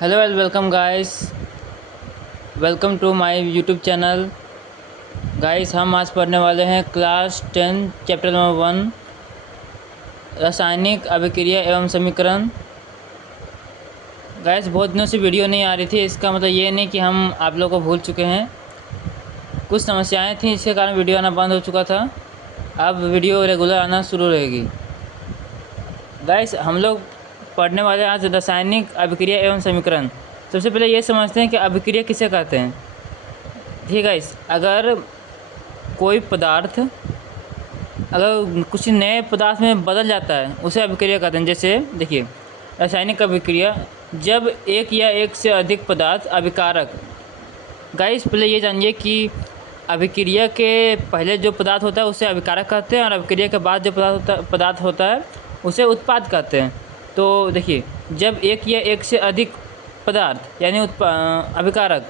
Hello and welcome guys. Welcome to my YouTube channel. Guys हम आज पढ़ने वाले हैं क्लास 10 चैप्टर नंबर 1 रासायनिक अभिक्रिया एवं समीकरण। गाइस बहुत दिनों से वीडियो नहीं आ रही थी, इसका मतलब ये नहीं कि हम आप लोगों को भूल चुके हैं। कुछ समस्याएं थी, इसके कारण वीडियो आना बंद हो चुका था। अब वीडियो रेगुलर आना शुरू रहेगी। गाइस हम लोग पढ़ने वाले हैं आज रासायनिक अभिक्रिया एवं समीकरण। सबसे पहले ये समझते हैं कि अभिक्रिया किसे कहते हैं। ठीक है गाइस, अगर कोई पदार्थ अगर कुछ नए पदार्थ में बदल जाता है उसे अभिक्रिया कहते हैं। जैसे देखिए, रासायनिक अभिक्रिया जब एक या एक से अधिक पदार्थ अभिकारक। गाइस पहले ये जानिए कि अभिक्रिया के पहले जो पदार्थ होता है उसे अभिकारक कहते हैं और अभिक्रिया के बाद जो पदार्थ होता है उसे उत्पाद कहते हैं। तो देखिए, जब एक या एक से अधिक पदार्थ यानी अभिकारक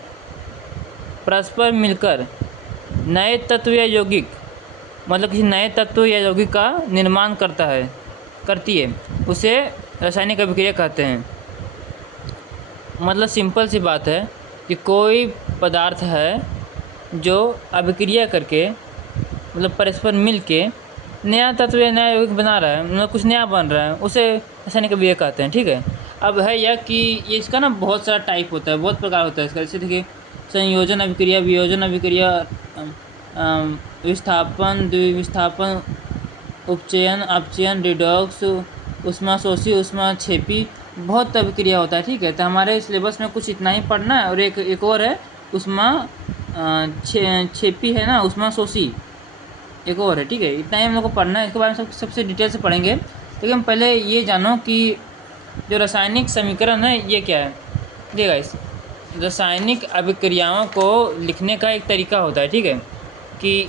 परस्पर मिलकर नए तत्व या यौगिक मतलब किसी नए तत्व या यौगिक का निर्माण करती है, उसे रासायनिक अभिक्रिया कहते हैं। मतलब सिंपल सी बात है कि कोई पदार्थ है जो अभिक्रिया करके मतलब परस्पर मिल के नया तत्व या नया यौगिक बना रहा है, मतलब कुछ नया बन रहा है, उसे रासायनिक अभिक्रिया कहते हैं। ठीक है, अब है यह कि ये इसका ना बहुत सारा टाइप होता है, बहुत प्रकार होता है इसका। जैसे देखिए, संयोजन अभिक्रिया, वियोजन अभिक्रिया, विस्थापन, द्विविस्थापन, उपचयन, अपचयन, रिडॉक्स, ऊष्माशोषी, ऊष्माक्षेपी, बहुत अभिक्रिया होता है। ठीक है, तो हमारे सिलेबस में कुछ इतना ही पढ़ना है। और एक और है छेपी है ना, ऊष्माशोषी एक और है। ठीक है, इतना ही हम लोग को पढ़ना है। इसके बारे में सबसे डिटेल से पढ़ेंगे। लेकिन हम पहले ये जानो कि जो रासायनिक समीकरण है ये क्या है। देखिए गाइस, रासायनिक अभिक्रियाओं को लिखने का एक तरीका होता है। ठीक है, कि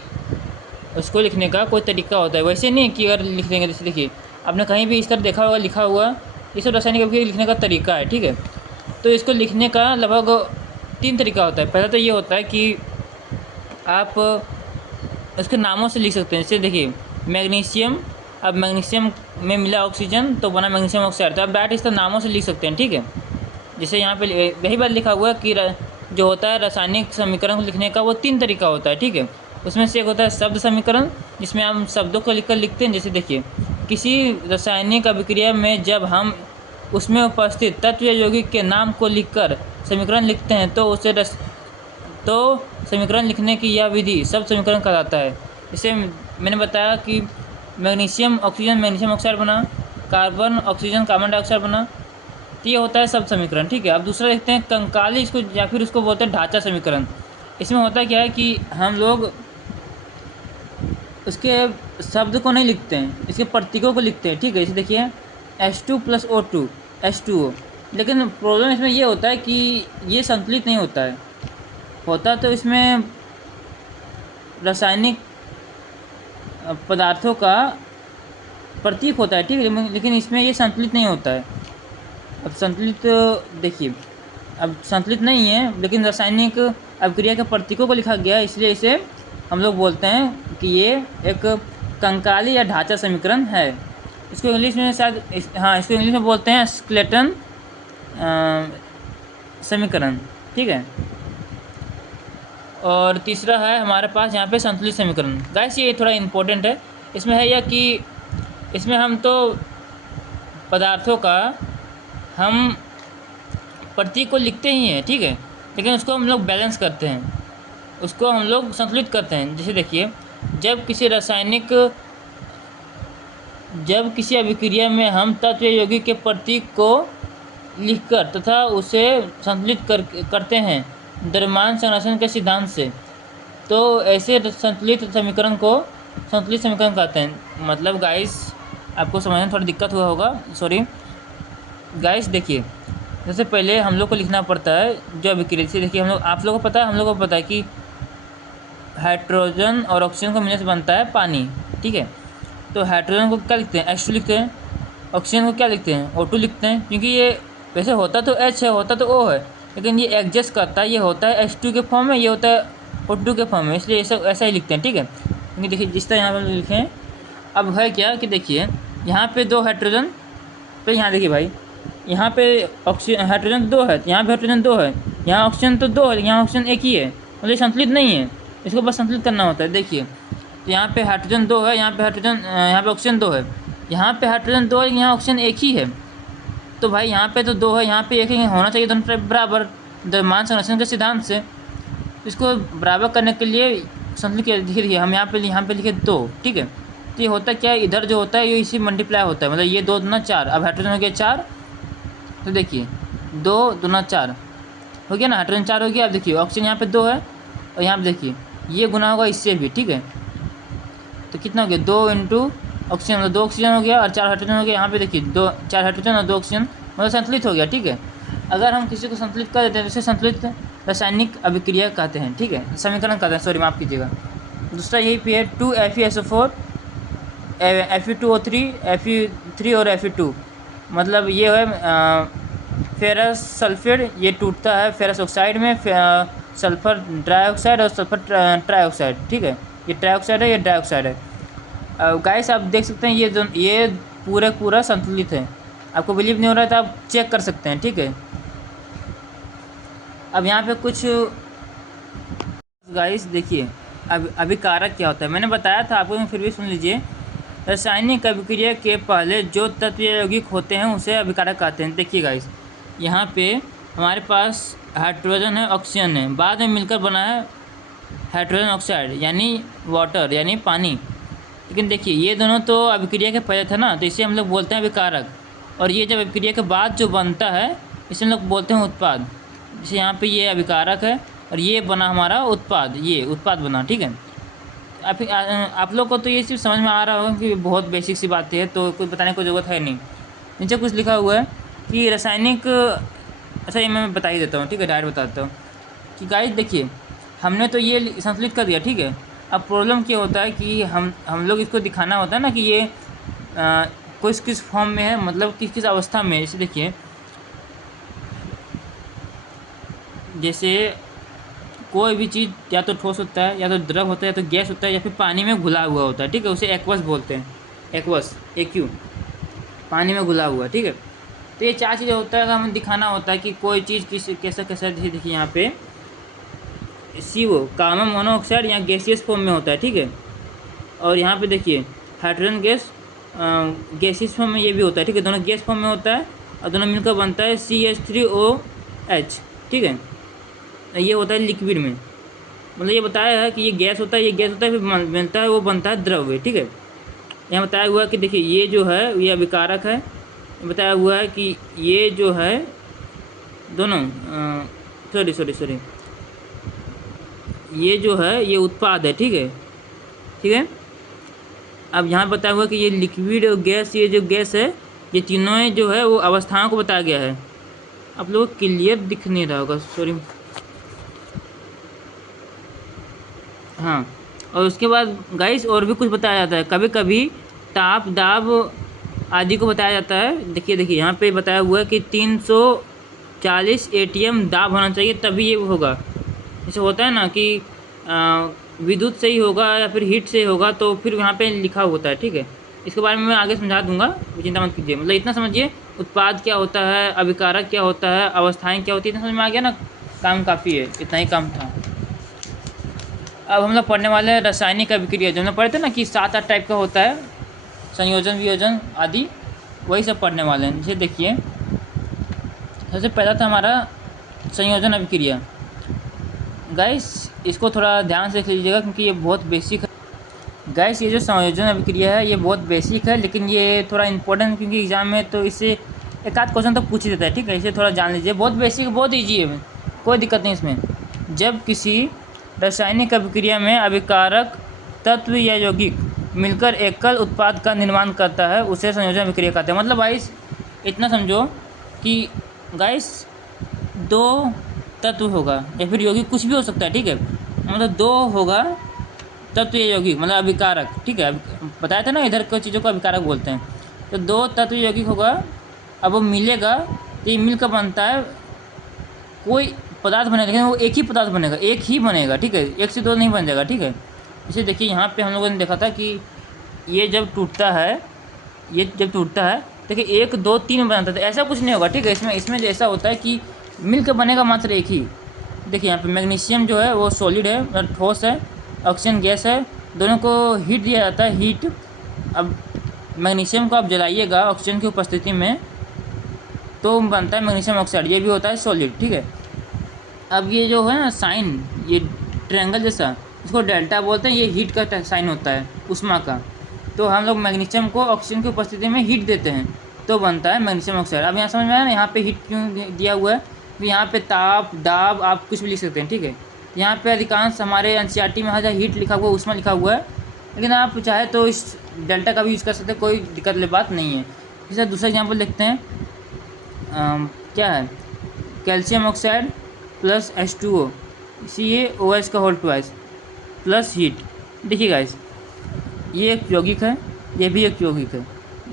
उसको लिखने का कोई तरीका होता है, वैसे नहीं कि अगर लिख देंगे। जैसे देखिए, आपने कहीं भी इस तरह देखा होगा लिखा हुआ, ये सब रासायनिक अभिक्रिया लिखने का तरीका है। ठीक है, तो इसको लिखने का लगभग 3 तरीका होता है। पहला तो ये होता है कि आप उसके नामों से लिख सकते हैं। जैसे देखिए, मैग्नीशियम, अब मैग्नीशियम में मिला ऑक्सीजन तो बना मैग्नीशियम ऑक्साइड, तो आप डायरेक्ट इसका नामों से लिख सकते हैं। ठीक है, जैसे यहाँ पे यही बात लिखा हुआ है कि जो होता है रासायनिक समीकरण को लिखने का वो 3 तरीका होता है। ठीक है, उसमें से एक होता है शब्द समीकरण, जिसमें हम शब्दों को लिखकर लिखते हैं। जैसे देखिए, किसी रासायनिक अभिक्रिया में जब हम उसमें उपस्थित तत्व या यौगिक के नाम को लिखकर समीकरण लिखते हैं तो समीकरण लिखने की यह विधि शब्द समीकरण कहलाता है। इसे मैंने बताया कि मैग्नीशियम ऑक्सीजन मैग्नीशियम ऑक्साइड बना, कार्बन ऑक्सीजन कार्बन डाइऑक्साइड बना, तो ये होता है शब्द समीकरण। ठीक है, अब दूसरा देखते हैं कंकाली, इसको या फिर उसको बोलते हैं ढांचा समीकरण। इसमें होता क्या है कि हम लोग उसके शब्द को नहीं लिखते हैं, इसके प्रतीकों को लिखते हैं। ठीक है, इसे देखिए H2 + O2 H2O। लेकिन प्रॉब्लम इसमें ये होता है कि ये संतुलित नहीं होता तो इसमें रासायनिक पदार्थों का प्रतीक होता है। ठीक है, लेकिन इसमें ये संतुलित नहीं होता है। अब संतुलित देखिए, अब संतुलित नहीं है लेकिन रासायनिक अभिक्रिया के प्रतीकों को लिखा गया है, इसलिए इसे हम लोग बोलते हैं कि ये एक कंकाली या ढांचा समीकरण है। इसको इंग्लिश में शायद इसको इंग्लिश में बोलते हैं स्केलेटन समीकरण। ठीक है, और तीसरा है हमारे पास यहाँ पे संतुलित समीकरण। गाइस ये थोड़ा इम्पोर्टेंट है। इसमें है यह कि इसमें हम तो पदार्थों का हम प्रतीक को लिखते ही हैं। ठीक है, लेकिन उसको हम लोग बैलेंस करते हैं, उसको हम लोग संतुलित करते हैं। जैसे देखिए, जब किसी अभिक्रिया में हम तत्व या यौगिक के प्रतीक को लिखकर तथा उसे संतुलित करते हैं द्रव्यमान संरक्षण के सिद्धांत से, तो ऐसे संतुलित समीकरण को संतुलित समीकरण कहते हैं। मतलब गाइस आपको समझने में थोड़ी दिक्कत हुआ होगा, सॉरी गाइस। देखिए, सबसे पहले हम लोग को लिखना पड़ता है जो अभिक्रिया से। देखिए, आप लोगों को पता है, हम लोग को पता है कि हाइड्रोजन और ऑक्सीजन को मिलने से बनता है पानी। ठीक है, तो हाइड्रोजन को क्या लिखते हैं H2 लिखते हैं, ऑक्सीजन को क्या लिखते हैं O2 लिखते हैं। क्योंकि ये वैसे होता तो H है, होता तो O है, लेकिन ये एडजस्ट करता है, ये होता है H2 के फॉर्म में, ये होता है O2 के फॉर्म में, इसलिए ऐसा ही लिखते हैं। ठीक है, क्योंकि देखिए जिस तरह यहाँ पर लिखे हैं। अब है क्या कि देखिए, यहाँ पे 2 हाइड्रोजन, तो यहाँ देखिए भाई यहाँ पे ऑक्सीजन हाइड्रोजन 2 है, यहाँ पे हाइड्रोजन 2 है, यहाँ ऑक्सीजन तो 2 है, यहाँ ऑक्सीजन एक ही है, मतलब ये संतुलित नहीं है। इसको बस संतुलित करना होता है। देखिए तो यहाँ पे हाइड्रोजन 2 है, यहाँ पे हाइड्रोजन यहाँ पे ऑक्सीजन 2 है, यहाँ पे हाइड्रोजन 2 है, यहाँ ऑक्सीजन एक ही है। तो भाई यहाँ पे तो 2 है, यहाँ पे एक ही होना चाहिए, दोनों तरफ बराबर, द्रव्यमान संरक्षण के सिद्धांत से। इसको बराबर करने के लिए संतुलित देखिए हम यहाँ पे लिखे 2, ठीक है। तो ये होता क्या है, इधर जो होता है ये इसी मल्टीप्लाई होता है, मतलब ये 2 दूना 4, अब हाइड्रोजन हो गया 4, तो देखिए 2 दूना 4 हो गया ना, हाइड्रोजन 4 हो गया। अब देखिए ऑक्सीजन यहाँ पे 2 है, और यहाँ पे देखिए ये गुना होगा इससे भी, ठीक है। तो कितना हो गया, 2 इंटू ऑक्सीजन, मतलब 2 ऑक्सीजन हो गया और 4 हाइड्रोजन हो गया। यहाँ पे देखिए 4 हाइड्रोजन और 2 ऑक्सीजन, मतलब संतुलित हो गया, ठीक है। अगर हम किसी को संतुलित कर देते हैं तो इसे संतुलित रासायनिक अभिक्रिया कहते हैं, ठीक है, समीकरण कहते हैं, सॉरी माफ़ कीजिएगा। दूसरा यही पे है 2FeSO4 Fe2O3 Fe3 और Fe2, मतलब ये है फेरस सल्फेट, ये टूटता है फेरस ऑक्साइड में, सल्फर डाइऑक्साइड और सल्फर ट्राइऑक्साइड, ठीक है। ये ट्राइऑक्साइड है, ये डाइऑक्साइड है। गाइस आप देख सकते हैं ये पूरा संतुलित है। आपको बिलीव नहीं हो रहा है तो आप चेक कर सकते हैं, ठीक है। अब यहाँ पे कुछ गाइस देखिए अब अभिकारक क्या होता है, मैंने बताया था आपको, फिर भी सुन लीजिए। रासायनिक अभिक्रिया के पहले जो तत्व या यौगिक होते हैं उसे अभिकारक कहते हैं। देखिए गाइस यहाँ पे हमारे पास हाइड्रोजन है, ऑक्सीजन है, बाद में मिलकर बना है हाइड्रोजन ऑक्साइड यानी वाटर यानी पानी। लेकिन देखिए ये दोनों तो अभिक्रिया के पहले था ना, तो इसे हम लोग बोलते हैं अभिकारक, और ये जब अभिक्रिया के बाद जो बनता है इसे हम लोग बोलते हैं उत्पाद। जैसे यहाँ पे ये अभिकारक है और ये बना हमारा उत्पाद, ये उत्पाद बना, ठीक है। आप लोग को तो ये सिर्फ समझ में आ रहा होगा कि बहुत बेसिक सी बातें है, तो कुछ बताने की ज़रूरत है नहीं। नीचे कुछ लिखा हुआ है कि रासायनिक, अच्छा ये मैं बता ही देता हूँ, ठीक है, डायरेक्ट बता देता हूँ कि गाइस देखिए हमने तो ये संतुलित कर दिया, ठीक है। अब प्रॉब्लम क्या होता है कि हम लोग इसको दिखाना होता है ना कि ये किस फॉर्म में है, मतलब किस अवस्था में है। जैसे देखिए जैसे कोई भी चीज़ या तो ठोस होता है, या तो द्रव होता है, या तो गैस होता है, या फिर पानी में घुला हुआ होता है, ठीक है, उसे एक्वस बोलते हैं, एक्वस AQ, पानी में घुला हुआ, ठीक है। तो ये 4 चीज़ें होता है, हमें दिखाना होता है कि कोई चीज़ कैसा देखिए यहाँ पे CO कार्बन मोनोऑक्साइड या गैसियस फॉर्म में होता है, ठीक है। और यहाँ पे देखिए हाइड्रोजन गैस गैसियस फॉर्म में ये भी होता है, ठीक है, दोनों गैस फॉर्म में होता है और दोनों मिलकर बनता है CH3OH, ठीक है। ये होता है लिक्विड में, मतलब ये बताया है कि ये गैस होता है, फिर बनता है, वो बनता है द्रव्य, ठीक है। यहाँ बताया हुआ है कि देखिए ये जो है ये अभिकारक है, बताया हुआ है कि ये जो है दोनों सॉरी ये जो है ये उत्पाद है, ठीक है। अब यहाँ बताया हुआ कि ये लिक्विड और गैस, ये जो गैस है ये तीनों जो है वो अवस्थाओं को बताया गया है। आप लोगों को क्लियर दिख नहीं रहा होगा, सॉरी। हाँ, और उसके बाद गाइस और भी कुछ बताया जाता है, कभी कभी ताप दाब आदि को बताया जाता है। देखिए यहाँ पे बताया हुआ है कि 340 ATM दाब होना चाहिए तभी ये होगा। जैसे होता है ना कि विद्युत से ही होगा या फिर हीट से होगा, तो फिर यहाँ पे लिखा होता है, ठीक है। इसके बारे में मैं आगे समझा दूंगा, चिंता मत कीजिए। मतलब इतना समझिए उत्पाद क्या होता है, अभिकारक क्या होता है, अवस्थाएँ क्या होती है, इतना समझ में आ गया ना, काम काफ़ी है, इतना ही काम था। अब हम लोग पढ़ने वाले हैं रासायनिक अभिक्रिया, जो हम पढ़े थे ना कि 7-8 टाइप का होता है, संयोजन वियोजन आदि, वही सब पढ़ने वाले हैं। जैसे देखिए सबसे पहला था हमारा संयोजन अभिक्रिया। गाइस इसको थोड़ा ध्यान से देख लीजिएगा क्योंकि ये बहुत बेसिक है। गाइस ये जो संयोजन अभिक्रिया है ये बहुत बेसिक है, लेकिन ये थोड़ा इंपॉर्टेंट क्योंकि एग्जाम में तो इससे एक आध क्वेश्चन तो पूछ ही देता है, ठीक है। इसे थोड़ा जान लीजिए, बहुत बेसिक, बहुत ईजी है, कोई दिक्कत नहीं इसमें। जब किसी रासायनिक अभिक्रिया में अभिकारक तत्व या यौगिक मिलकर एकल उत्पाद का निर्माण करता है उसे संयोजन अभिक्रिया कहते हैं। मतलब गाइस इतना समझो कि गाइस 2 तत्व होगा या फिर यौगिक, कुछ भी हो सकता है, ठीक है। मतलब 2 होगा तत्व या यौगिक, मतलब अभिकारक, ठीक है। बताया था ना इधर की चीज़ों को अभिकारक बोलते हैं। तो 2 तत्व यौगिक होगा, अब वो मिलेगा तो ये मिलकर बनता है कोई पदार्थ बनेगा, लेकिन वो एक ही पदार्थ बनेगा, एक ही बनेगा, ठीक है, एक से 2 नहीं बन जाएगा, ठीक है। इसे देखिए यहाँ पे हम लोगों ने देखा था कि ये जब टूटता है देखिए 1 2 3 बनाता था, ऐसा कुछ नहीं होगा, ठीक है। इसमें जैसा होता है कि मिलकर बनेगा मात्र एक ही। देखिए यहाँ पे मैग्नीशियम जो है वो सॉलिड है, मतलब ठोस है, ऑक्सीजन गैस है, दोनों को हीट दिया जाता है, हीट। अब मैग्नीशियम को आप जलाइएगा ऑक्सीजन की उपस्थिति में तो बनता है मैग्नीशियम ऑक्साइड, ये भी होता है सॉलिड, ठीक है। अब ये जो है ना साइन, ये ट्रायंगल जैसा, इसको डेल्टा बोलते हैं, ये हीट का साइन होता है, उष्मा का। तो हम लोग मैग्नीशियम को ऑक्सीजन की उपस्थिति में हीट देते हैं तो बनता है मैग्नीशियम ऑक्साइड। अब यहाँ समझ में आया ना, यहाँ पे हीट क्यों दिया हुआ है, तो यहाँ पे ताप दाब आप कुछ भी लिख सकते हैं, ठीक है। यहाँ पे अधिकांश हमारे एनसीईआरटी में हर हीट लिखा हुआ है, उष्मा लिखा हुआ है, लेकिन आप चाहे तो इस डेल्टा का भी यूज़ कर सकते हैं, कोई दिक्कत वाली बात नहीं है। जैसे दूसरा एग्जाम्पल देखते हैं, क्या है, calcium oxide plus H2O CaOH का होल ट्वाइस प्लस हीट। देखिए गाइस, ये एक यौगिक है, ये भी एक यौगिक है,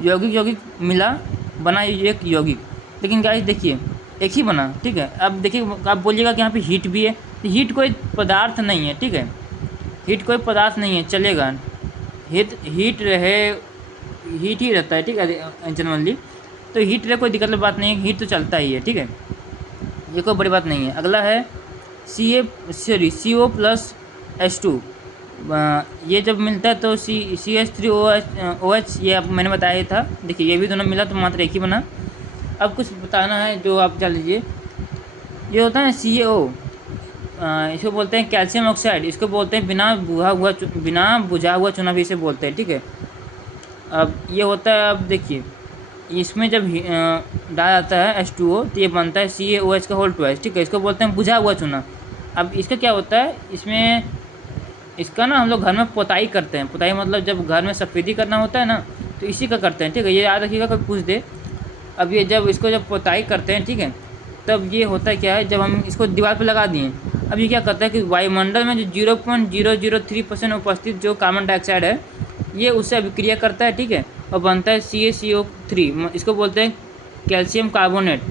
यौगिक यौगिक मिला बना ये एक यौगिक। लेकिन गाइस देखिए एक ही बना, ठीक है। अब देखिए आप बोलिएगा कि यहाँ पे हीट भी है, तो हीट कोई पदार्थ नहीं है, ठीक है, हीट कोई पदार्थ नहीं है, चलेगा, हीट रहे, हीट ही रहता है, ठीक है, जनरली। तो हीट रहे कोई दिक्कत वाली बात नहीं है, हीट तो चलता ही है, ठीक है, ये कोई बड़ी बात नहीं है। अगला है CO प्लस H2, ये जब मिलता है तो CH3OH, ये आप मैंने बताया ही था। देखिए ये भी दोनों मिला तो मात्र एक ही बना। अब कुछ बताना है जो आप जान लीजिए, ये होता है CaO, इसको बोलते हैं कैल्शियम ऑक्साइड, इसको बोलते हैं बिना बुझा हुआ चूना भी इसे बोलते हैं, ठीक है। अब ये होता है, अब देखिए इसमें जब डाला जाता है H2O तो ये बनता है CaOH का होल ट्वाइस, ठीक है, इसको बोलते हैं बुझा हुआ चूना। अब इसका क्या होता है, इसमें इसका ना हम लोग घर में पोताई करते हैं, पोताई मतलब जब घर में सफ़ेदी करना होता है ना तो इसी का करते हैं, ठीक है, ये याद रखिएगा कोई पूछ दे। अब ये जब इसको जब पोताई करते हैं, ठीक है, तब ये होता है क्या है, जब हम इसको दीवार पर लगा दिए, अब ये क्या करता है कि वायुमंडल में जो 0.003% उपस्थित जो कार्बन डाइऑक्साइड है ये उससे अभिक्रिया करता है, ठीक है, और बनता है CaCO3, इसको बोलते हैं कैल्शियम कार्बोनेट।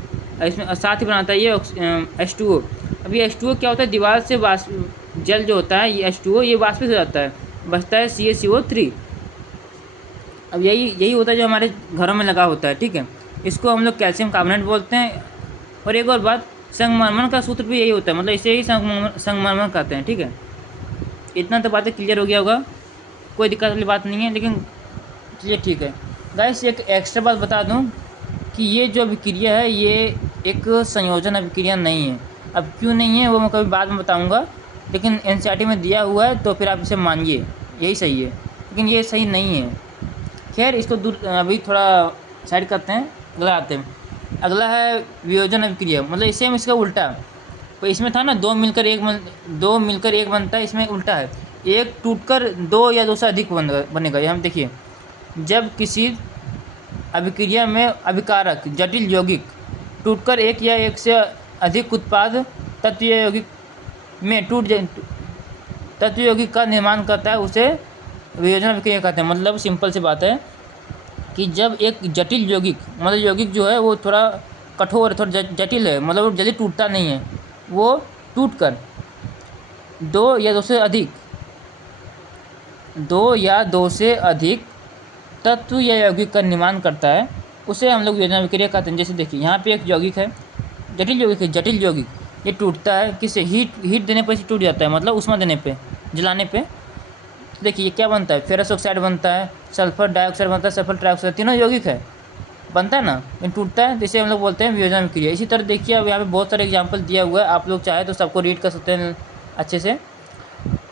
इसमें साथ ही बनाता है ये H2O। अब ये H2O क्या होता है, दीवार से जल जो होता है ये H2O ये वाष्पित हो जाता है, बचता है CaCO3। अब यही होता है जो हमारे घरों में लगा होता है, ठीक है, इसको हम लोग कैल्शियम कार्बोनेट बोलते हैं। और एक और बात, संगमरमर का सूत्र भी यही होता है, मतलब इसे ही संगमरमर कहते हैं, ठीक है। इतना तो बातें क्लियर हो गया होगा, कोई दिक्कत वाली बात नहीं है। लेकिन चलिए ठीक है गाइस, एक एक्स्ट्रा बात बता दूं कि ये जो अभिक्रिया है ये एक संयोजन अभिक्रिया नहीं है। अब क्यों नहीं है वो मैं कभी बाद में बताऊंगा, लेकिन एनसीईआरटी में दिया हुआ है तो फिर आप इसे मानिए, यही सही है, लेकिन ये सही नहीं है। खैर इसको दूर अभी थोड़ा साइड करते हैं, अगला आते हैं। अगला है वियोजन अभिक्रिया, मतलब इसे हम इसका उल्टा, तो इसमें था ना दो मिलकर एक बनता है, इसमें उल्टा है, एक टूटकर दो या दो से अधिक बनेगा। ये हम देखिए, जब किसी अभिक्रिया में अभिकारक जटिल यौगिक टूटकर एक या एक से अधिक उत्पाद तत्व यौगिक में तत्व यौगिक का निर्माण करता है, उसे वियोजन अभिक्रिया कहते हैं। मतलब सिंपल सी बात है कि जब एक जटिल यौगिक, मतलब यौगिक जो है वो थोड़ा कठोर, थोड़ा जटिल है, मतलब वो जल्दी टूटता नहीं है, वो टूटकर दो या दो से अधिक तत्व या यौगिक का निर्माण करता है, उसे हम लोग वियोजन अभिक्रिया कहते हैं। जैसे देखिए यहाँ पे एक यौगिक है, जटिल यौगिक, ये टूटता है किससे, हीट देने पर टूट जाता है, मतलब उष्मा देने पे, जलाने पे। देखिए ये क्या बनता है, फेरस ऑक्साइड बनता है, सल्फर डाइऑक्साइड बनता है, सल्फर ट्राइऑक्साइड, तीनों यौगिक है, बनता है ना, लेकिन टूटता है, जिसे हम लोग बोलते हैं वियोजन अभिक्रिया। इसी तरह देखिए अब यहाँ पे बहुत सारे एग्जाम्पल दिया हुआ है, आप लोग चाहे तो सबको रीड कर सकते हैं अच्छे से।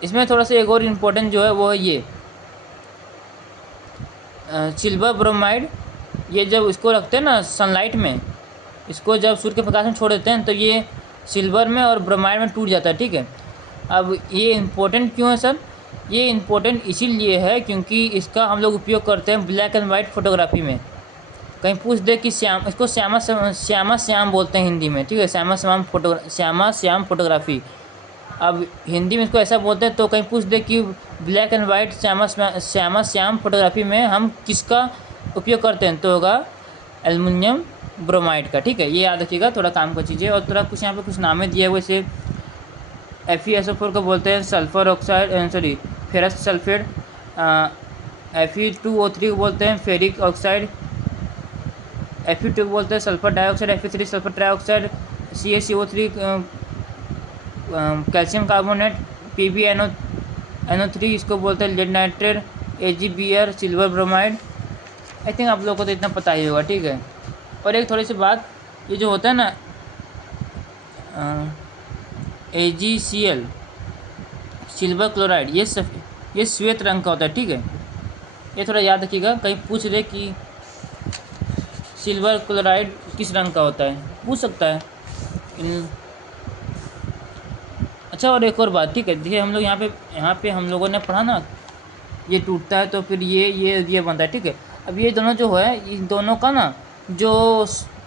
इसमें थोड़ा सा एक और इम्पोर्टेंट जो है वो है ये सिल्वर ब्रोमाइड। ये जब इसको रखते हैं ना सनलाइट में, इसको जब सूर्य के प्रकाश में छोड़ देते हैं तो ये सिल्वर में और ब्रोमाइड में टूट जाता है, ठीक है। अब ये इम्पोर्टेंट क्यों है सर, ये इम्पोर्टेंट इसीलिए है क्योंकि इसका हम लोग उपयोग करते हैं ब्लैक एंड वाइट फोटोग्राफी में। कहीं पूछ दे कि इसको श्यामा श्याम बोलते हैं हिंदी में, ठीक है, श्यामा श्याम फोटोग्राफी। अब हिंदी में इसको ऐसा बोलते हैं, तो कहीं पूछ दे कि black and white Shyama Shyam photography में हम किसका उपयोग करते हैं, तो होगा एल्युमिनियम ब्रोमाइड का, ठीक है, ये याद रखिएगा, थोड़ा काम का चीज़ें। और थोड़ा कुछ यहाँ पे कुछ नामे दिए हुए, जैसे FeSO4 को बोलते हैं sulphur oxide, ferrous sulphate, Fe2O3 को बोलते हैं फेरिक ऑक्साइड, Fe2 बोलते हैं sulphur dioxide, Fe3 sulphur trioxide, CaCO3 calcium carbonate, PbNO3 इसको बोलते हैं lead nitrate, AgBr silver bromide. I think आप लोगों को तो इतना पता ही होगा, ठीक है। और एक थोड़ी सी बात, ये जो होता है ना AgCl सिल्वर क्लोराइड, ये श्वेत रंग का होता है, ठीक है। ये थोड़ा याद रखिएगा, कहीं पूछ रहे कि सिल्वर क्लोराइड किस रंग का होता है, पूछ सकता है। अच्छा, और एक और बात, ठीक है, देखिए हम लोग यहाँ पे हम लोगों ने पढ़ा ना, ये टूटता है तो फिर ये बनता है, ठीक है। अब ये दोनों जो है, इन दोनों का ना जो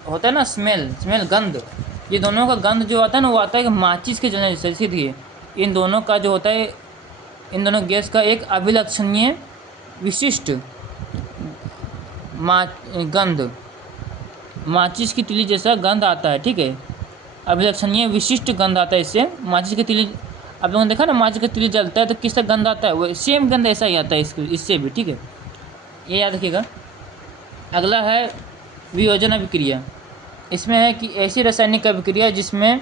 होता है ना स्मेल गंध, ये दोनों का गंध जो आता है ना, वो आता है कि माचिस के जलने जैसे। सीधी इन दोनों का जो होता है, इन दोनों गैस का एक अभिलक्षणीय विशिष्ट गंध, माचिस की तिली जैसा गंध आता है, ठीक है। अभिलक्षणीय विशिष्ट गंध आता है इससे, माचिस की तिली। आप लोगों ने देखा ना, माचिस की तिली जलता है तो किसका गंध आता है, वो सेम गंध ऐसा ही आता है इससे भी, ठीक है। ये याद रखिएगा। अगला है वियोजन अभिक्रिया। इसमें है कि ऐसी रासायनिक अभिक्रिया जिसमें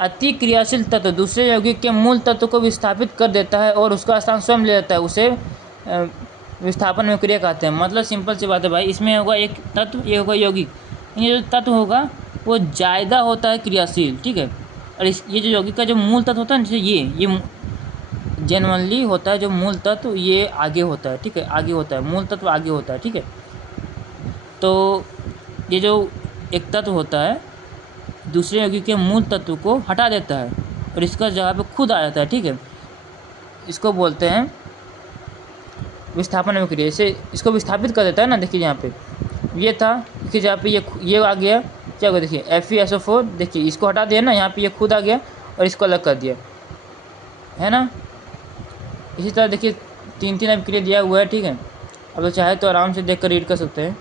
अति क्रियाशील तत्व दूसरे यौगिक के मूल तत्व को विस्थापित कर देता है और उसका स्थान स्वयं ले लेता है, उसे विस्थापन अभिक्रिया कहते हैं। मतलब सिंपल सी बात है भाई, इसमें होगा एक तत्व, ये होगा यौगिक, ये जो तत्व होगा वो ज़्यादा होता है क्रियाशील, ठीक है। और ये जो यौगिक का जो मूल तत्व होता है, जैसे ये जनरली होता है जो मूल तत्व, ये आगे होता है, ठीक है, आगे होता है, मूल तत्व आगे होता है, ठीक है। तो ये जो एक तत्व होता है दूसरे यौगिक के मूल तत्व को हटा देता है और इसका जगह पे खुद आ जाता है, ठीक है। इसको बोलते हैं विस्थापन अभिक्रिया। इसे इसको विस्थापित कर देता है ना, देखिए यहाँ पे ये था, देखिए जहाँ पे ये आ गया, क्या होगा देखिए FeSO4, देखिए इसको हटा दिया ना, यहाँ पे ये खुद आ गया और इसको अलग कर दिया, है ना। इसी तरह देखिए 3 अभिक्रिया दिया हुआ है, ठीक है। अब तो चाहे तो आराम से देख कर रीड कर सकते हैं।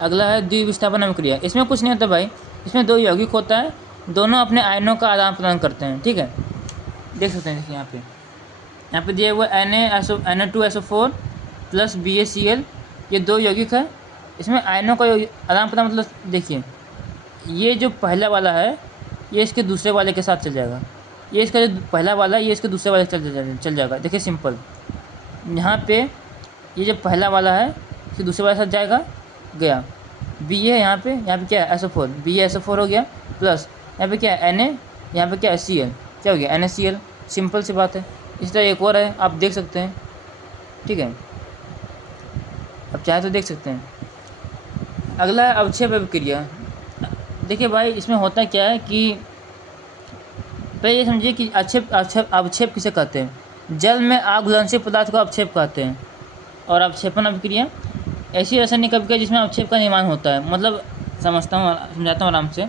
अगला है द्विविस्थापन अभिक्रिया। इसमें कुछ नहीं होता भाई, इसमें 2 यौगिक होता है, दोनों अपने आयनों का आदान प्रदान करते हैं, ठीक है। देख सकते हैं, देखिए यहाँ पे दिया हुआ Na2SO4 प्लस BaCl, ये 2 यौगिक है। इसमें आयनों का आदान प्रदान, मतलब देखिए ये जो पहला वाला है ये इसके दूसरे वाले के साथ चल जाएगा, ये इसका जो पहला वाला है ये इसके दूसरे वाले चल जाएगा। देखिए सिंपल, यहाँ पे ये जो पहला वाला है इसके दूसरे वाले के साथ जाएगा, गया। Ba है यहाँ पे क्या है SO4, BaSO4 हो गया, प्लस यहाँ पे क्या है Na, यहाँ पे क्या है Cl, क्या हो गया NaCl। सिंपल सी बात है। इस तरह एक और है, आप देख सकते हैं, ठीक है, अब चाहे तो देख सकते हैं। अगला है अवक्षेप अभिक्रिया। देखिए भाई इसमें होता क्या है कि पहले ये समझिए कि अवक्षेप किसे कहते हैं। जल में आघुलनशील पदार्थ को अवक्षेप कहते हैं। और अवक्षेपण अभिक्रिया ऐसी रासायनिक अभिक्रिया जिसमें अवक्षेप का निर्माण होता है। मतलब समझाता हूँ आराम से।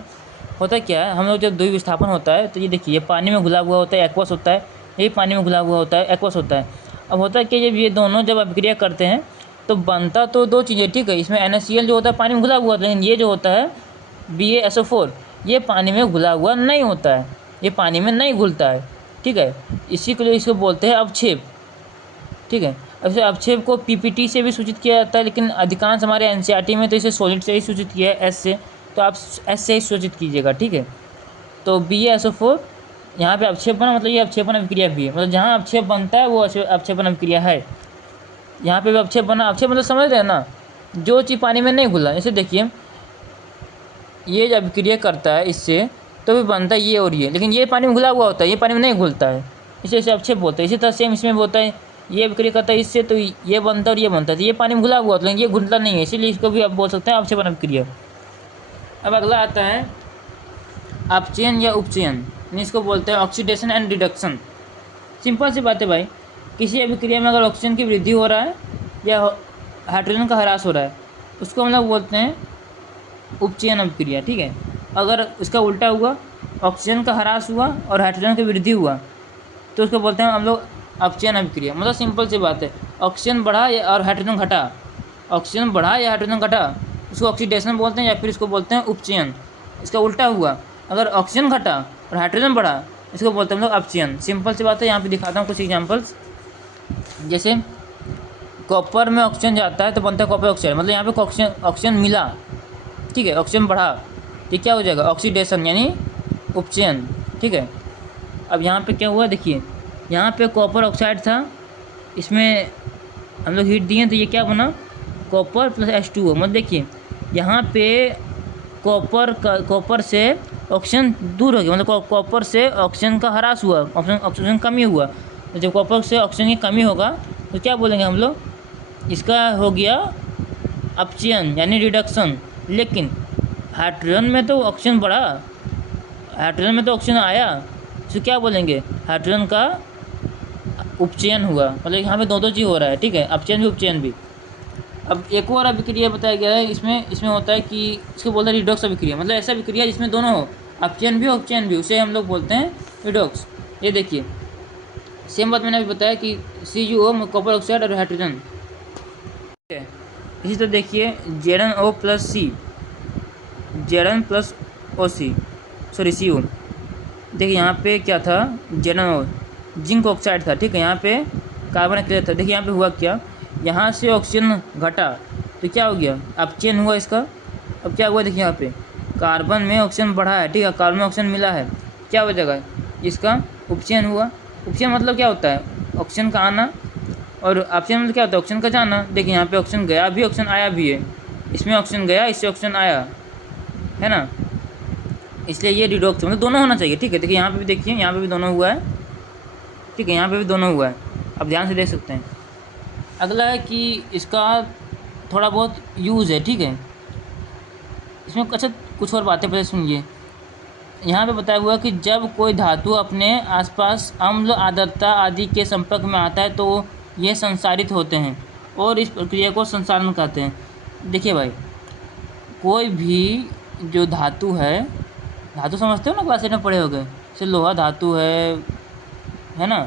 होता क्या है, हम लोग जब द्विविस्थापन होता है तो ये देखिए, ये पानी में घुला हुआ होता है, एक्वस होता है, ये पानी में घुला हुआ होता है, एक्वस होता है। अब होता है कि जब ये दोनों जब अभिक्रिया करते हैं तो बनता तो 2 चीज़ें, ठीक है। इसमें NaCl जो होता है पानी में घुला हुआ होता है, लेकिन ये जो होता है BaSO4 ये पानी में घुला हुआ नहीं होता है, ये पानी में नहीं घुलता है, ठीक है। इसी के लिए इसको बोलते हैं अवक्षेप, ठीक है। अब अवक्षेप को PPT से भी सूचित किया जाता है, लेकिन अधिकांश हमारे NCERT में तो इसे सॉलिड से ही सूचित किया है, S से, तो आप S से ही सूचित कीजिएगा, ठीक है। तो BaSO4 यहाँ पे अवक्षेप बना, मतलब ये अवक्षेपण अभिक्रिया भी है, मतलब जहाँ अवक्षेप बनता है वो अवक्षेपण अभिक्रिया है। यहाँ पे भी अवक्षेप बना, अवक्षेप मतलब समझ रहे हैं ना, जो चीज़ पानी में नहीं घुला। जैसे देखिए ये जब अभिक्रिया करता है इससे तो भी बनता है ये और ये, लेकिन ये पानी में घुला हुआ होता है, ये पानी में नहीं घुलता है, इसे अवक्षेप बोलते हैं। इसी तरह सेम इसमें होता है, ये अभिक्रिया करता है इससे तो ये बनता है और ये बनता है, तो ये पानी में घुला हुआ होता है, लेकिन ये घुलता नहीं है, इसीलिए इसको भी आप बोल सकते हैं अवक्षेपण अभिक्रिया। अब अगला आता है अपचयन या उपचयन, इसको बोलते हैं ऑक्सीडेशन एंड रिडक्शन। सिंपल सी बात है भाई, किसी अभिक्रिया में अगर ऑक्सीजन की वृद्धि हो रहा है या हाइड्रोजन का ह्रास हो रहा है उसको हम लोग बोलते हैं उपचयन अभिक्रिया, ठीक है। अगर इसका उल्टा हुआ, ऑक्सीजन का ह्रास हुआ और हाइड्रोजन की वृद्धि हुआ तो उसको बोलते हैं हम लोग अपचयन अभिक्रिया। मतलब सिंपल सी बात है, ऑक्सीजन बढ़ा और हाइड्रोजन घटा, ऑक्सीजन बढ़ा या हाइड्रोजन घटा उसको ऑक्सीडेशन बोलते हैं, या फिर इसको बोलते हैं उपचयन। इसका उल्टा हुआ, अगर ऑक्सीजन घटा और हाइड्रोजन बढ़ा इसको बोलते हैं हम लोग अपचयन। सिंपल सी बात है। यहाँ पे दिखाता हूँ कुछ एग्जांपल्स। जैसे कॉपर में ऑक्सीजन जाता है तो बनता है कॉपर ऑक्साइड, मतलब यहाँ पे ऑक्सीजन मिला, ठीक है, ऑक्सीजन बढ़ा तो क्या हो जाएगा ऑक्सीडेशन यानी उपचयन, ठीक है। अब यहाँ पे क्या हुआ देखिए, यहाँ पे कॉपर ऑक्साइड था, इसमें हम लोग हीट दिए तो ये क्या बना कॉपर प्लस H2O, मतलब देखिए यहाँ पे कॉपर से ऑक्सीजन दूर हो गया, मतलब कॉपर से ऑक्सीजन का ह्रास हुआ, ऑक्सीजन कमी हुआ। तो जब कॉपर से ऑक्सीजन की कमी होगा तो क्या बोलेंगे हम लोग, इसका हो गया अपचयन यानी रिडक्शन। लेकिन हाइड्रोजन में तो ऑक्सीजन बढ़ा, हाइड्रोजन में तो ऑक्सीजन आया, तो क्या बोलेंगे हाइड्रोजन का उपचयन हुआ, मतलब यहाँ पे दो चीज़ हो रहा है, ठीक है, अपचयन भी उपचयन भी। अब एक और अभिक्रिया बताया गया है, इसमें होता है कि इसको बोलते हैं रिडॉक्स अभिक्रिया, मतलब ऐसा अभिक्रिया जिसमें दोनों हो, अपचयन भी उपचयन भी, उसे हम लोग बोलते हैं रिडॉक्स। ये देखिए सेम बात मैंने अभी बताया कि CuO कॉपर ऑक्साइड और हाइड्रोजन, ठीक है। इसी तरह देखिए ZnO plus C, Zn plus OC, sorry CO, देखिए यहाँ पे क्या था ZnO जिंक ऑक्साइड था, ठीक है, यहाँ पे कार्बन क्लियर था। देखिए यहाँ पे हुआ क्या, यहाँ से ऑक्सीजन घटा तो क्या हो गया अपचयन हुआ इसका। अब क्या हुआ देखिए यहाँ पे कार्बन में ऑक्सीजन बढ़ा है, ठीक है, कार्बन में ऑक्सीजन मिला है, क्या हो जाएगा इसका उपचयन हुआ। उपचयन मतलब क्या होता है ऑक्सीजन का आना, और अपचयन मतलब क्या होता है ऑक्सीजन का जाना। देखिए यहाँ पे ऑक्सीजन गया भी ऑक्सीजन आया भी है, इसमें ऑक्सीजन गया इससे ऑक्सीजन आया है ना, इसलिए ये रिडॉक्स मतलब दोनों होना चाहिए, ठीक है। देखिए यहाँ पे भी देखिए यहाँ पे भी दोनों हुआ है, ठीक है, यहाँ पे भी दोनों हुआ है, अब ध्यान से देख सकते हैं। अगला है कि इसका थोड़ा बहुत यूज़ है, ठीक है, इसमें अच्छा कुछ और बातें पहले सुनिए। यहाँ पे बताया हुआ है कि जब कोई धातु अपने आसपास अम्ल आर्द्रता आदि के संपर्क में आता है तो ये संसारित होते हैं और इस प्रक्रिया को संसारण कहते हैं। देखिए भाई कोई भी जो धातु है, धातु समझते हो ना, क्लास 8 में पढ़े हो गए, जैसे लोहा धातु है ना,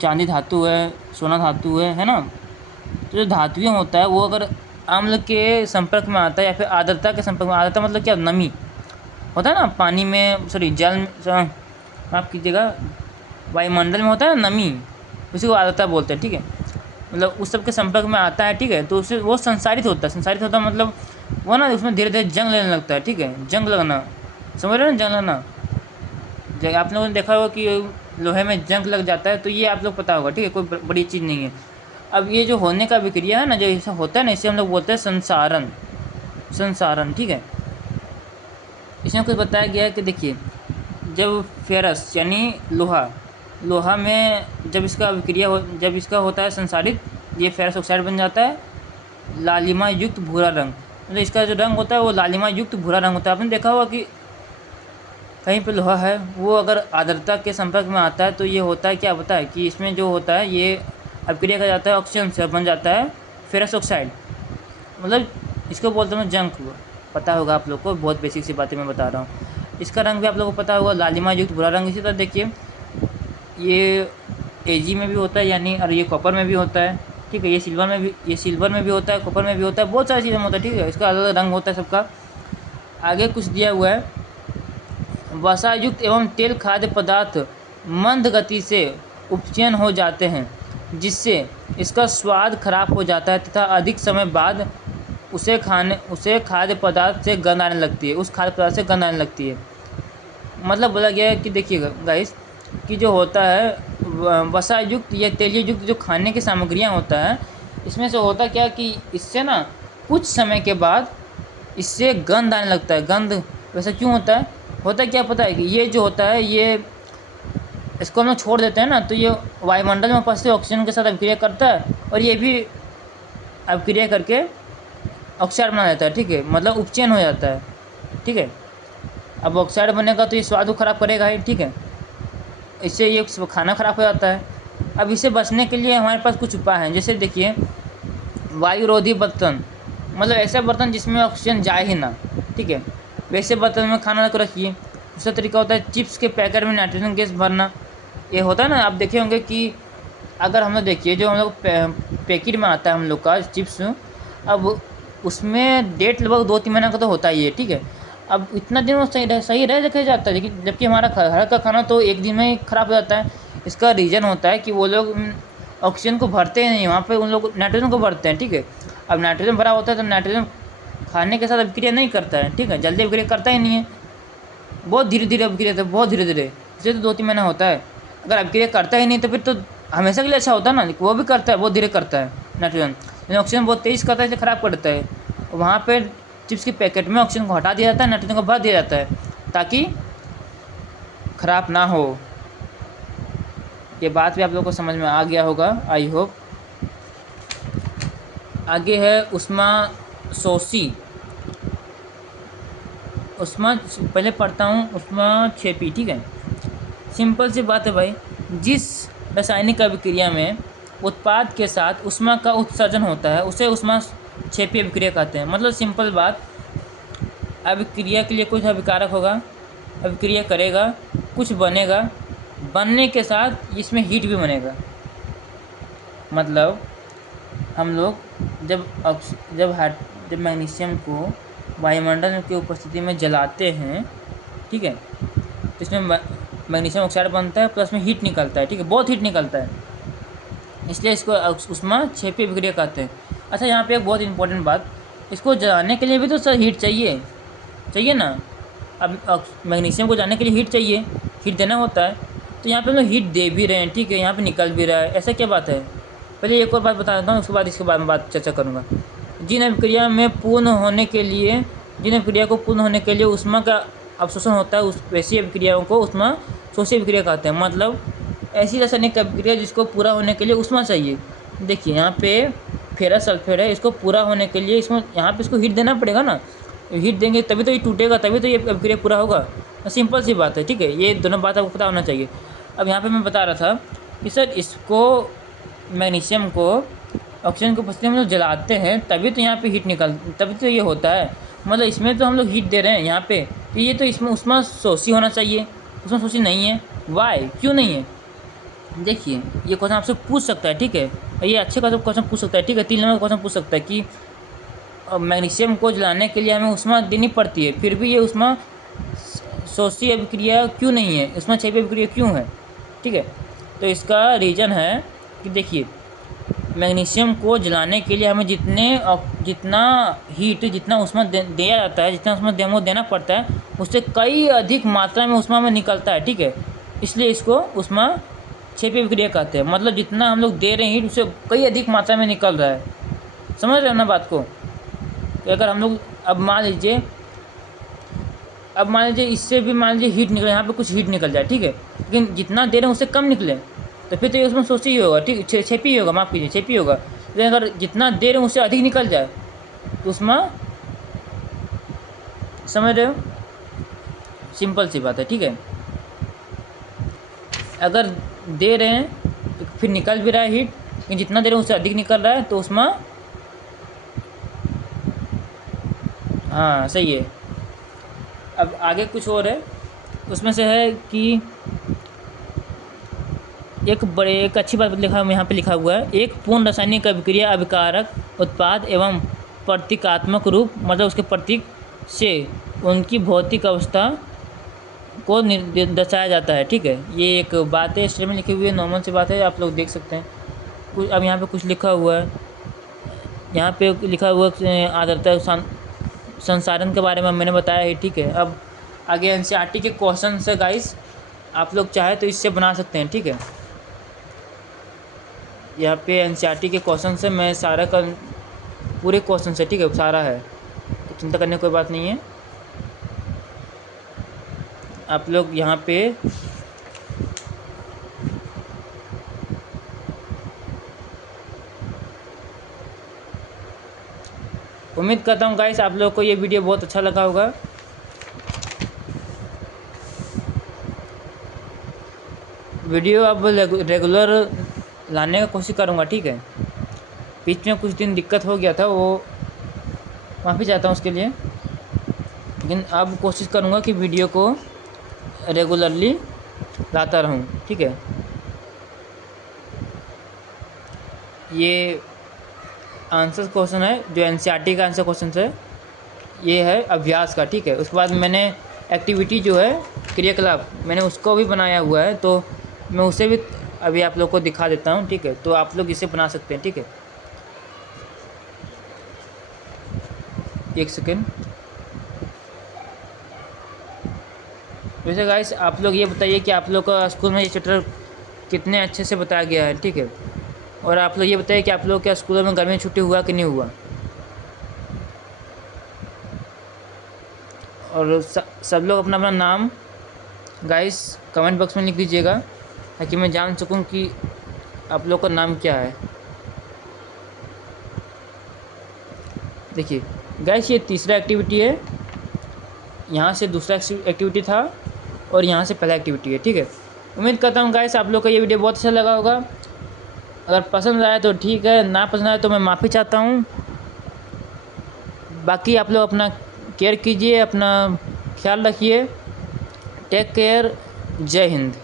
चांदी धातु है, सोना धातु है ना, तो जो धातुएं होता है वो अगर अम्ल के संपर्क में आता है या फिर आर्द्रता के संपर्क में, आर्द्रता मतलब क्या नमी होता है ना पानी में, सॉरी जल माफ़ कीजिएगा, वायुमंडल में होता है ना नमी, उसी को आर्द्रता बोलते हैं, ठीक है, मतलब उस सब के संपर्क में आता है, ठीक है, तो उससे वो संसारित होता है। संसारित होता है मतलब वो ना उसमें धीरे धीरे जंग लेने लगता है, ठीक है, जंग लगना, समझ रहे हो ना, जंग लगना। आप लोगों ने देखा होगा कि लोहे में जंग लग जाता है, तो ये आप लोग पता होगा, ठीक है, कोई बड़ी चीज़ नहीं है। अब ये जो होने का विक्रिया है ना, जो ऐसा होता है ना, इसे हम लोग बोलते हैं संसारण, ठीक है। इसमें कुछ बताया गया है कि देखिए जब फेरस यानी लोहा में जब इसका विक्रिया जब इसका होता है संसारित, ये फेरस ऑक्साइड बन जाता है लालिमा युक्त भूरा रंग, मतलब इसका जो रंग होता है वो लालिमा युक्त भूरा रंग होता है। आपने देखा होगा कि कहीं पे लोहा है वो अगर आर्द्रता के संपर्क में आता है तो ये होता है क्या पता है कि इसमें जो होता है ये अभिक्रिया का जाता है ऑक्सीजन से, बन जाता है फेरस ऑक्साइड, मतलब इसको बोलते हैं जंक, पता होगा आप लोग को, बहुत बेसिक सी बातें मैं बता रहा हूँ। इसका रंग भी आप लोगों को पता होगा लालिमा युक्त भूरा रंग। इसी तरह देखिए ये Ag में भी होता है यानी, और ये कॉपर में भी होता है, ठीक है, ये सिल्वर में भी होता है, कॉपर में भी होता है, बहुत सारी चीज़ों में होता है, ठीक है, इसका अलग अलग रंग होता है सबका। आगे कुछ दिया हुआ है, वसायुक्त एवं तेल खाद्य पदार्थ मंद गति से उपचयन हो जाते हैं जिससे इसका स्वाद खराब हो जाता है तथा अधिक समय बाद उसे खाद्य पदार्थ से गंध आने लगती है, उस खाद्य पदार्थ से गंध आने लगती है। मतलब बोला गया है कि देखिएगा गाइस कि जो होता है वसायुक्त या तेलयुक्त जो खाने की सामग्रियां होता है, इसमें से होता क्या कि इससे ना कुछ समय के बाद इससे गंध आने लगता है। गंध वैसा क्यों होता है क्या पता है कि ये जो होता है ये इसको हम लोग छोड़ देते हैं ना, तो ये वायुमंडल में उपस्थित ऑक्सीजन के साथ अभिक्रिया करता है और ये भी अभिक्रिया करके ऑक्साइड बना देता है, ठीक है, मतलब उपचयन हो जाता है, ठीक है। अब ऑक्साइड बनेगा तो ये स्वाद को खराब करेगा ही, ठीक है, इससे ये खाना खराब हो जाता है। अब इसे बचने के लिए हमारे पास कुछ उपाय हैं, जैसे देखिए वायुरोधी बर्तन, मतलब ऐसा बर्तन जिसमें ऑक्सीजन जाए ही ना, ठीक है, वैसे बर्तन में खाना रख रखिए। दूसरा तरीका होता है चिप्स के पैकेट में नाइट्रोजन गैस भरना। ये होता है ना, आप देखे होंगे कि अगर हम लोग देखिए जो हम लोग पैकेट में आता है हम लोग का चिप्स, अब उसमें डेट लगभग 2-3 महीने का तो होता ही है, ठीक है। अब इतना दिन वो सही रह रखा जाता है, लेकिन जबकि हमारा घर का खाना तो एक दिन में ही ख़राब हो जाता है। इसका रीज़न होता है कि वो लोग ऑक्सीजन को भरते नहीं, वहाँ पे उन लोग नाइट्रोजन को भरते हैं, ठीक है। अब नाइट्रोजन भरा होता है तो नाइट्रोजन खाने के साथ अभिक्रिया नहीं करता है, ठीक है, जल्दी अभिक्रिया करता ही नहीं है, बहुत धीरे धीरे अभिक्रिया होता है, बहुत धीरे धीरे, इसे तो 2-3 महीना होता है। अगर अभिक्रिया करता ही नहीं तो फिर तो हमेशा के लिए अच्छा होता है ना, वो भी करता है, बहुत धीरे करता है नाइट्रोजन, लेकिन ऑक्सीजन बहुत तेज़ करता है, इसे ख़राब कर देता है। वहाँ पर चिप्स के पैकेट में ऑक्सीजन को हटा दिया जाता है, नाइट्रोजन को भर दिया जाता है ताकि ख़राब ना हो। ये बात भी आप लोगों को समझ में आ गया होगा, आई होप। आगे है उष्मा शोषी। उष्मा पहले पढ़ता हूँ, उष्मा क्षेपी, ठीक है। सिंपल सी बात है भाई, जिस रासायनिक अभिक्रिया में उत्पाद के साथ उष्मा का उत्सर्जन होता है उसे उष्मा क्षेपी अभिक्रिया कहते हैं। मतलब सिंपल बात, अभिक्रिया के लिए कुछ अभिकारक होगा, अभिक्रिया करेगा, कुछ बनेगा, बनने के साथ इसमें हीट भी बनेगा। मतलब हम लोग जब मैग्नीशियम को वायुमंडल की उपस्थिति में जलाते हैं, ठीक है, तो इसमें मैग्नीशियम ऑक्साइड बनता है, प्लस में हीट निकलता है, ठीक है, बहुत हीट निकलता है, इसलिए इसको उष्मा क्षेपी अभिक्रिया कहते हैं। अच्छा, यहाँ पे एक बहुत इंपॉर्टेंट बात, इसको जलाने के लिए भी तो सर हीट चाहिए ना। अब मैग्नीशियम को जलाने के लिए हीट चाहिए, हीट देना होता है, तो यहाँ पे हम लोग हीट दे भी रहे हैं, ठीक है, यहाँ पे निकल भी रहा है, ऐसा क्या बात है। पहले एक और बात बता देता हूँ, उसके बाद इसके बारे में बात चर्चा करूँगा। जिन अभिक्रिया को पूर्ण होने के लिए उष्मा का अवशोषण होता है, उस वैसी अभिक्रियाओं को उष्मा शोषी अभिक्रिया कहते हैं। मतलब ऐसी रासायनिक अभिक्रिया जिसको पूरा होने के लिए उष्मा चाहिए। देखिए यहाँ पे फेरस सल्फेट है, इसको पूरा होने के लिए यहाँ पे इसको हीट देना पड़ेगा ना, हीट देंगे तभी तो ये टूटेगा, तभी तो ये अभिक्रिया पूरा होगा। सिंपल सी बात है, ठीक है, ये दोनों बात आपको पता होना चाहिए। अब यहाँ पे मैं बता रहा था कि सर इसको मैग्नीशियम को ऑक्सीजन को उपस्थिति में हम लोग जलाते हैं तभी तो यहाँ पे हीट तभी तो ये होता है। मतलब इसमें तो हम लोग हीट दे रहे हैं यहाँ पे, तो ये तो इसमें उष्मा शोषी होना चाहिए, उष्मा शोषी नहीं है। वाई, क्यों नहीं है? देखिए ये क्वेश्चन आपसे पूछ सकता है, ठीक है, ये अच्छे का क्वेश्चन पूछ सकता है, ठीक है, 3 नंबर का क्वेश्चन पूछ सकता है कि मैग्नीशियम को जलाने के लिए हमें उष्मा देनी पड़ती है, फिर भी ये उष्मा शोषी अभिक्रिया क्यों नहीं है, उष्मा क्षेपी अभिक्रिया क्यों है, ठीक है। तो इसका रीज़न है कि देखिए मैग्नीशियम को जलाने के लिए हमें जितना उष्मा दिया जाता है, जितना उष्मा देना पड़ता है, उससे कई अधिक मात्रा में उष्मा में निकलता है, ठीक है, इसलिए इसको उष्मा क्षेपी अभिक्रिया कहते हैं। मतलब जितना हम लोग दे रहे हैं हीट उससे कई अधिक मात्रा में निकल रहा है, समझ रहे हो ना बात को। तो अगर हम लोग अब मान लीजिए इससे भी मान लीजिए हीट निकले, यहाँ पे कुछ हीट निकल जाए, ठीक है, लेकिन जितना दे रहे हैं उससे कम निकले तो फिर तो ये उसमें शोषी ही होगा, ठीक, क्षेपी ही होगा, माफ़ कीजिए क्षेपी होगा। लेकिन अगर जितना दे रहे हैं उससे अधिक निकल जाए तो उसमें, समझ रहे हो, सिंपल सी बात है, ठीक है। अगर दे रहे हैं तो फिर निकल भी रहा है हीट, लेकिन जितना दे रहे हैं उससे अधिक निकल रहा है तो उसमें, हाँ सही है। अब आगे कुछ और है, उसमें से है कि एक अच्छी बात यहाँ पे लिखा हुआ है, एक पूर्ण रासायनिक अभिक्रिया अभिकारक उत्पाद एवं प्रतीकात्मक रूप, मतलब उसके प्रतीक से उनकी भौतिक अवस्था को दर्शाया जाता है, ठीक है। ये एक बात है, स्टेटमेंट लिखी हुई है, नॉर्मल सी बात है, आप लोग देख सकते हैं। कुछ अब यहाँ पे कुछ लिखा हुआ है, यहाँ पे लिखा हुआ आर्द्रता संसाधन के बारे में मैंने बताया है, ठीक है। अब आगे एनसीईआरटी के क्वेश्चन है गाइस, आप लोग चाहे तो इससे बना सकते हैं, ठीक है। यहाँ पे एनसीईआरटी के क्वेश्चन से मैं सारा का पूरे क्वेश्चन से, ठीक है, सारा है, तो चिंता करने की कोई बात नहीं है। आप लोग यहाँ पे उम्मीद करता हूँ गाइस आप लोगों को ये वीडियो बहुत अच्छा लगा होगा। वीडियो अब रेगुलर लाने का कोशिश करूँगा, ठीक है। बीच में कुछ दिन दिक्कत हो गया था, वो माफ़ी चाहता हूँ उसके लिए, लेकिन अब कोशिश करूँगा कि वीडियो को रेगुलरली लाता रहूँ, ठीक है। ये आंसर क्वेश्चन है जो एनसीईआरटी का आंसर क्वेश्चन है, ये है अभ्यास का, ठीक है। उसके बाद मैंने एक्टिविटी जो है क्रियाकलाप मैंने उसको भी बनाया हुआ है, तो मैं उसे भी अभी आप लोग को दिखा देता हूँ, ठीक है। तो आप लोग इसे बना सकते हैं, ठीक है। एक सेकेंड। वैसे गाइस आप लोग ये बताइए कि आप लोग का स्कूल में ये चैप्टर कितने अच्छे से बताया गया है, ठीक है। और आप लोग ये बताइए कि आप लोग क्या स्कूलों में गर्मी छुट्टी हुआ कि नहीं हुआ। और सब लोग अपना अपना नाम गाइस कमेंट बॉक्स में लिख दीजिएगा, ताकि मैं जान सकूं कि आप लोग का नाम क्या है। देखिए गाइस ये तीसरा एक्टिविटी है, यहाँ से दूसरा एक्टिविटी था और यहाँ से पहला एक्टिविटी है, ठीक है। उम्मीद करता हूँ गाइस आप लोग को ये वीडियो बहुत अच्छा लगा होगा। अगर पसंद आया तो ठीक है, ना पसंद आया तो मैं माफ़ी चाहता हूँ। बाकी आप लोग अपना केयर कीजिए, अपना ख्याल रखिए। Take care. जय हिंद।